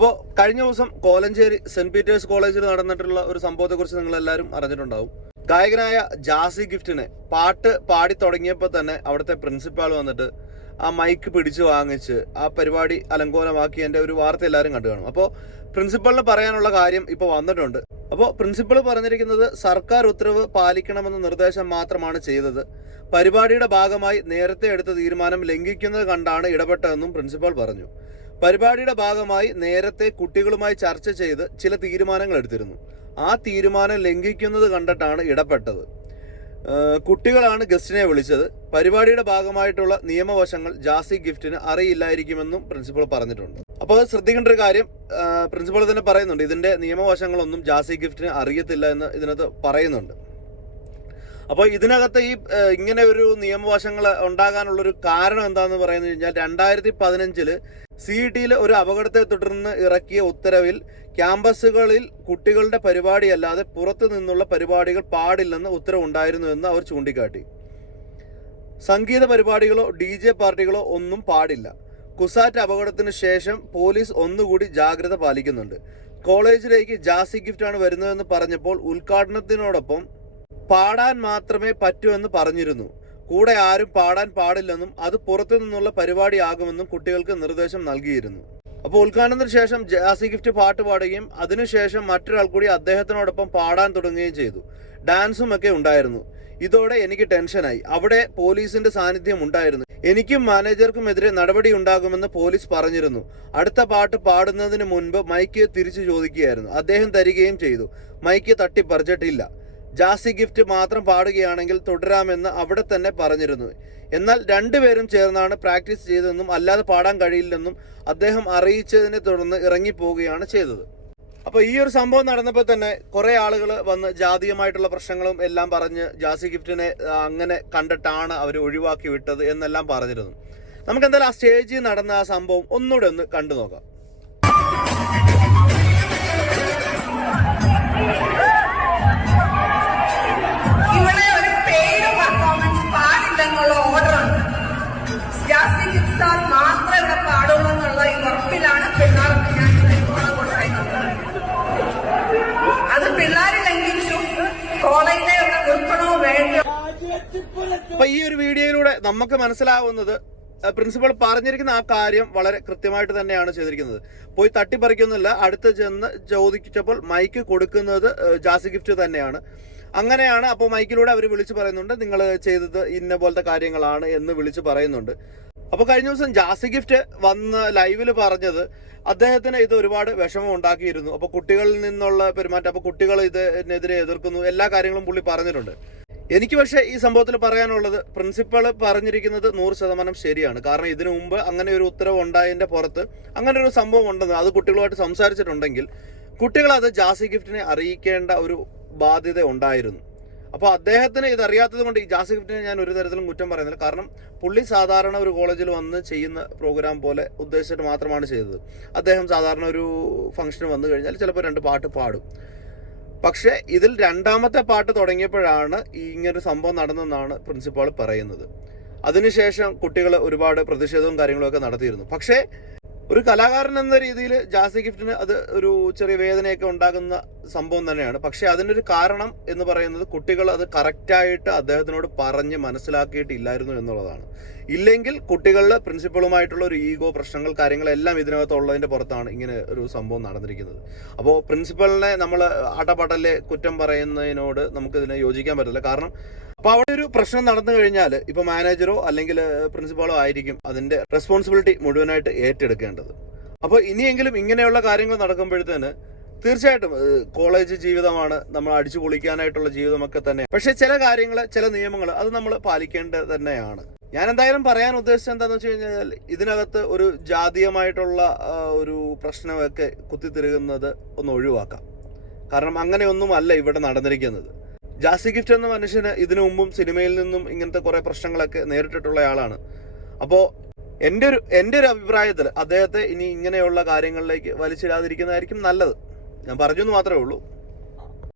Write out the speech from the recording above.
അപ്പോൾ കഴിഞ്ഞ ദിവസം കോലഞ്ചേരി സെന്റ് പീറ്റേഴ്സ് കോളേജിൽ നടന്നിട്ടുള്ള ഒരു സംഭവത്തെക്കുറിച്ച് നിങ്ങൾ എല്ലാവരും അറിഞ്ഞിട്ടുണ്ടാവും. ഗായകനായ ജാസി ഗിഫ്റ്റിനെ പാട്ട് പാടി തുടങ്ങിയപ്പോൾ തന്നെ അവിടുത്തെ പ്രിൻസിപ്പാൾ വന്നിട്ട് ആ മൈക്ക് പിടിച്ചു വാങ്ങിച്ച് ആ പരിപാടി അലങ്കോലമാക്കിയതിന്റെ ഒരു വാർത്ത എല്ലാവരും കണ്ടു കാണും. അപ്പോൾ പ്രിൻസിപ്പളിന് പറയാനുള്ള കാര്യം ഇപ്പോൾ വന്നിട്ടുണ്ട്. അപ്പോൾ പ്രിൻസിപ്പൾ പറഞ്ഞിരിക്കുന്നത് സർക്കാർ ഉത്തരവ് പാലിക്കണമെന്ന നിർദ്ദേശം മാത്രമാണ് ചെയ്തത്. പരിപാടിയുടെ ഭാഗമായി നേരത്തെ എടുത്ത തീരുമാനം ലംഘിക്കുന്നത് കണ്ടാണ് ഇടപെട്ടതെന്നും പ്രിൻസിപ്പൽ പറഞ്ഞു. പരിപാടിയുടെ ഭാഗമായി നേരത്തെ കുട്ടികളുമായി ചർച്ച ചെയ്ത് ചില തീരുമാനങ്ങൾ എടുത്തിരുന്നു. ആ തീരുമാനം ലംഘിക്കുന്നത് കണ്ടിട്ടാണ് ഇടപെട്ടത്. കുട്ടികളാണ് ഗസ്റ്റിനെ വിളിച്ചത്. പരിപാടിയുടെ ഭാഗമായിട്ടുള്ള നിയമവശങ്ങൾ ജാസി ഗിഫ്റ്റിന് അറിയില്ലായിരിക്കുമെന്നും പ്രിൻസിപ്പൾ പറഞ്ഞിട്ടുണ്ട്. അപ്പോൾ ശ്രദ്ധിക്കേണ്ട ഒരു കാര്യം പ്രിൻസിപ്പൾ തന്നെ പറയുന്നുണ്ട്. ഇതിന്റെ നിയമവശങ്ങളൊന്നും ജാസി ഗിഫ്റ്റിന് അറിയത്തില്ല എന്ന് ഇതിനകത്ത് പറയുന്നുണ്ട്. അപ്പോൾ ഇതിനകത്ത് ഈ ഇങ്ങനെ ഒരു നിയമവശങ്ങൾ ഉണ്ടാകാനുള്ളൊരു കാരണം എന്താണെന്ന് പറയുന്നത് കഴിഞ്ഞാൽ രണ്ടായിരത്തി പതിനഞ്ചിൽ സി ഇ ടിയിലെ ഒരു അപകടത്തെ തുടർന്ന് ഇറക്കിയ ഉത്തരവിൽ ക്യാമ്പസുകളിൽ കുട്ടികളുടെ പരിപാടിയല്ലാതെ പുറത്തു നിന്നുള്ള പരിപാടികൾ പാടില്ലെന്ന് ഉത്തരവുണ്ടായിരുന്നു എന്ന് അവർ ചൂണ്ടിക്കാട്ടി. സംഗീത പരിപാടികളോ ഡി ജെ പാർട്ടികളോ ഒന്നും പാടില്ല. കുസാറ്റ് അപകടത്തിന് ശേഷം പോലീസ് ഒന്നുകൂടി ജാഗ്രത പാലിക്കുന്നുണ്ട്. കോളേജിലേക്ക് ജാസി ഗിഫ്റ്റാണ് വരുന്നതെന്ന് പറഞ്ഞപ്പോൾ ഉദ്ഘാടനത്തിനോടൊപ്പം പാടാൻ മാത്രമേ പറ്റൂ എന്ന് പറഞ്ഞിരുന്നു. കൂടെ ആരും പാടാൻ പാടില്ലെന്നും അത് പുറത്തു നിന്നുള്ള പരിപാടിയാകുമെന്നും കുട്ടികൾക്ക് നിർദ്ദേശം നൽകിയിരുന്നു. അപ്പോൾ ഉദ്ഘാടനത്തിന് ശേഷം ജാസി ഗിഫ്റ്റ് പാട്ട് പാടുകയും അതിനുശേഷം മറ്റൊരാൾ കൂടി അദ്ദേഹത്തിനോടൊപ്പം പാടാൻ തുടങ്ങുകയും ചെയ്തു. ഡാൻസും ഒക്കെ ഉണ്ടായിരുന്നു. ഇതോടെ എനിക്ക് ടെൻഷനായി. അവിടെ പോലീസിന്റെ സാന്നിധ്യം ഉണ്ടായിരുന്നു. എനിക്കും മാനേജർക്കുമെതിരെ നടപടി ഉണ്ടാകുമെന്ന് പോലീസ് പറഞ്ഞിരുന്നു. അടുത്ത പാട്ട് പാടുന്നതിന് മുൻപ് മൈക്ക് തിരിച്ചു ചോദിക്കുകയായിരുന്നു. അദ്ദേഹം തരികയും ചെയ്തു. മൈക്ക് തട്ടിപ്പറിച്ചിട്ടില്ല ജാസി ഗിഫ്റ്റ് മാത്രം പാടുകയാണെങ്കിൽ തുടരാമെന്ന് അവിടെ തന്നെ പറഞ്ഞിരുന്നു. എന്നാൽ രണ്ടുപേരും ചേർന്നാണ് പ്രാക്ടീസ് ചെയ്തതെന്നും അല്ലാതെ പാടാൻ കഴിയില്ലെന്നും അദ്ദേഹം അറിയിച്ചതിനെ തുടർന്ന് ഇറങ്ങിപ്പോവുകയാണ് ചെയ്തത്. അപ്പോൾ ഈ ഒരു സംഭവം നടന്നപ്പോൾ തന്നെ കുറേ ആളുകൾ വന്ന് ജാതീയമായിട്ടുള്ള പ്രശ്നങ്ങളും എല്ലാം പറഞ്ഞ് ജാസി ഗിഫ്റ്റിനെ അങ്ങനെ കണ്ടിട്ടാണ് അവർ ഒഴിവാക്കി വിട്ടത് എന്നെല്ലാം പറഞ്ഞിരുന്നു. നമുക്ക് എന്തായാലും ആ സ്റ്റേജിൽ നടന്ന ആ സംഭവം ഒന്നുകൂടെ ഒന്ന് കണ്ടു നോക്കാം കിസാൻ മാത്രമേ ഇവിടെ പാടുള്ളൂ എന്നുള്ള ഈ ഉറപ്പിലാണ് പിള്ളേർക്ക് ഞാൻ അത് പിള്ളേർ ലംഘിച്ചു കോളേജിനെ നിർത്തണോ വേണ്ടോ അപ്പൊ ഈ ഒരു വീഡിയോയിലൂടെ നമുക്ക് മനസ്സിലാവുന്നത് പ്രിൻസിപ്പൾ പറഞ്ഞിരിക്കുന്ന ആ കാര്യം വളരെ കൃത്യമായിട്ട് തന്നെയാണ് ചെയ്തിരിക്കുന്നത്. പോയി തട്ടിപ്പറിക്കുന്നില്ല അടുത്ത് ചെന്ന് ചോദിച്ചപ്പോൾ മൈക്ക് കൊടുക്കുന്നത് ജാസി ഗിഫ്റ്റ് തന്നെയാണ്. അങ്ങനെയാണ് അപ്പോൾ മൈക്കിലൂടെ അവർ വിളിച്ചു പറയുന്നുണ്ട് നിങ്ങൾ ചെയ്തത് ഇന്ന പോലത്തെ കാര്യങ്ങളാണ് എന്ന് വിളിച്ചു പറയുന്നുണ്ട്. അപ്പോൾ കഴിഞ്ഞ ദിവസം ജാസി ഗിഫ്റ്റ് വന്ന് ലൈവിൽ പറഞ്ഞത് അദ്ദേഹത്തിന് ഇത് ഒരുപാട് വിഷമം ഉണ്ടാക്കിയിരുന്നു. അപ്പോൾ കുട്ടികളിൽ നിന്നുള്ള പെരുമാറ്റം അപ്പോൾ കുട്ടികൾ ഇതിനെതിരെ എതിർക്കുന്നു എല്ലാ കാര്യങ്ങളും പുള്ളി പറഞ്ഞിട്ടുണ്ട്. എനിക്ക് പക്ഷേ ഈ സംഭവത്തിൽ പറയാനുള്ളത് പ്രിൻസിപ്പൾ പറഞ്ഞിരിക്കുന്നത് നൂറ് ശതമാനം ശരിയാണ്. കാരണം ഇതിനു മുമ്പ് അങ്ങനെ ഒരു ഉത്തരവ് ഉണ്ടായതിന്റെ പുറത്ത് അങ്ങനെ ഒരു സംഭവം ഉണ്ടെന്ന് അത് കുട്ടികളുമായിട്ട് സംസാരിച്ചിട്ടുണ്ടെങ്കിൽ കുട്ടികൾ അത് ജാസി ഗിഫ്റ്റിനെ അറിയിക്കേണ്ട ഒരു ബാധ്യത ഉണ്ടായിരുന്നു. അപ്പോൾ അദ്ദേഹത്തിന് ഇത് അറിയാത്തത് കൊണ്ട് ഈ ജാസി ഗിഫ്റ്റിനെ ഞാൻ ഒരു തരത്തിലും കുറ്റം പറയുന്നില്ല. കാരണം പുള്ളി സാധാരണ ഒരു കോളേജിൽ വന്ന് ചെയ്യുന്ന പ്രോഗ്രാം പോലെ ഉദ്ദേശിച്ചിട്ട് മാത്രമാണ് ചെയ്തത്. അദ്ദേഹം സാധാരണ ഒരു ഫംഗ്ഷന് വന്നു കഴിഞ്ഞാൽ ചിലപ്പോൾ രണ്ട് പാട്ട് പാടും. പക്ഷേ ഇതിൽ രണ്ടാമത്തെ പാട്ട് തുടങ്ങിയപ്പോഴാണ് ഈ ഇങ്ങനൊരു സംഭവം നടന്നെന്നാണ് പ്രിൻസിപ്പാൾ പറയുന്നത്. അതിനുശേഷം കുട്ടികൾ ഒരുപാട് പ്രതിഷേധവും കാര്യങ്ങളൊക്കെ നടത്തിയിരുന്നു. പക്ഷേ ഒരു കലാകാരൻ എന്ന രീതിയിൽ ജാസി ഗിഫ്റ്റിന് അത് ഒരു ചെറിയ വേദനയൊക്കെ ഉണ്ടാകുന്ന സംഭവം തന്നെയാണ്. പക്ഷെ അതിനൊരു കാരണം എന്ന് പറയുന്നത് കുട്ടികൾ അത് കറക്റ്റായിട്ട് അദ്ദേഹത്തിനോട് പറഞ്ഞ് മനസ്സിലാക്കിയിട്ടില്ലായിരുന്നു എന്നുള്ളതാണ്. ഇല്ലെങ്കിൽ കുട്ടികളുടെ പ്രിൻസിപ്പളുമായിട്ടുള്ള ഒരു ഈഗോ പ്രശ്നങ്ങൾ കാര്യങ്ങളെല്ലാം ഇതിനകത്തുള്ളതിന്റെ പുറത്താണ് ഇങ്ങനെ ഒരു സംഭവം നടന്നിരിക്കുന്നത്. അപ്പോൾ പ്രിൻസിപ്പളിനെ നമ്മൾ അടപടലെ കുറ്റം പറയുന്നതിനോട് നമുക്കിതിനെ യോജിക്കാൻ പറ്റില്ല കാരണം അപ്പോൾ അവിടെ ഒരു പ്രശ്നം നടന്നു കഴിഞ്ഞാൽ ഇപ്പോൾ മാനേജറോ അല്ലെങ്കിൽ പ്രിൻസിപ്പാളോ ആയിരിക്കും അതിന്റെ റെസ്പോൺസിബിലിറ്റി മുഴുവനായിട്ട് ഏറ്റെടുക്കേണ്ടത്. അപ്പോൾ ഇനിയെങ്കിലും ഇങ്ങനെയുള്ള കാര്യങ്ങൾ നടക്കുമ്പോഴത്തേന് തീർച്ചയായിട്ടും കോളേജ് ജീവിതമാണ് നമ്മൾ അടിച്ചു പൊളിക്കാനായിട്ടുള്ള ജീവിതമൊക്കെ തന്നെ. പക്ഷേ ചില കാര്യങ്ങൾ ചില നിയമങ്ങൾ അത് നമ്മൾ പാലിക്കേണ്ടത് തന്നെയാണ്. ഞാൻ എന്തായാലും പറയാൻ ഉദ്ദേശിച്ചത് എന്താണെന്ന് വെച്ച് കഴിഞ്ഞാൽ ഇതിനകത്ത് ഒരു ജാതീയമായിട്ടുള്ള ഒരു പ്രശ്നമൊക്കെ കുത്തിത്തിരുകുന്നത് ഒന്ന് ഒഴിവാക്കാം. കാരണം അങ്ങനെയൊന്നും അല്ല ഇവിടെ നടന്നിരിക്കുന്നത്. ജാസി ഗിഫ്റ്റ് എന്ന മനുഷ്യന് ഇതിനു മുമ്പും സിനിമയിൽ നിന്നും ഇങ്ങനത്തെ കുറെ പ്രശ്നങ്ങളൊക്കെ നേരിട്ടിട്ടുള്ള ആളാണ് അപ്പോൾ എന്റെ ഒരു എന്റെ ഒരു അഭിപ്രായത്തിൽ അദ്ദേഹത്തെ ഇനി ഇങ്ങനെയുള്ള കാര്യങ്ങളിലേക്ക് വലിച്ചിടാതിരിക്കുന്നതായിരിക്കും നല്ലത്. ഞാൻ പറഞ്ഞു എന്ന് മാത്രമേ ഉള്ളൂ.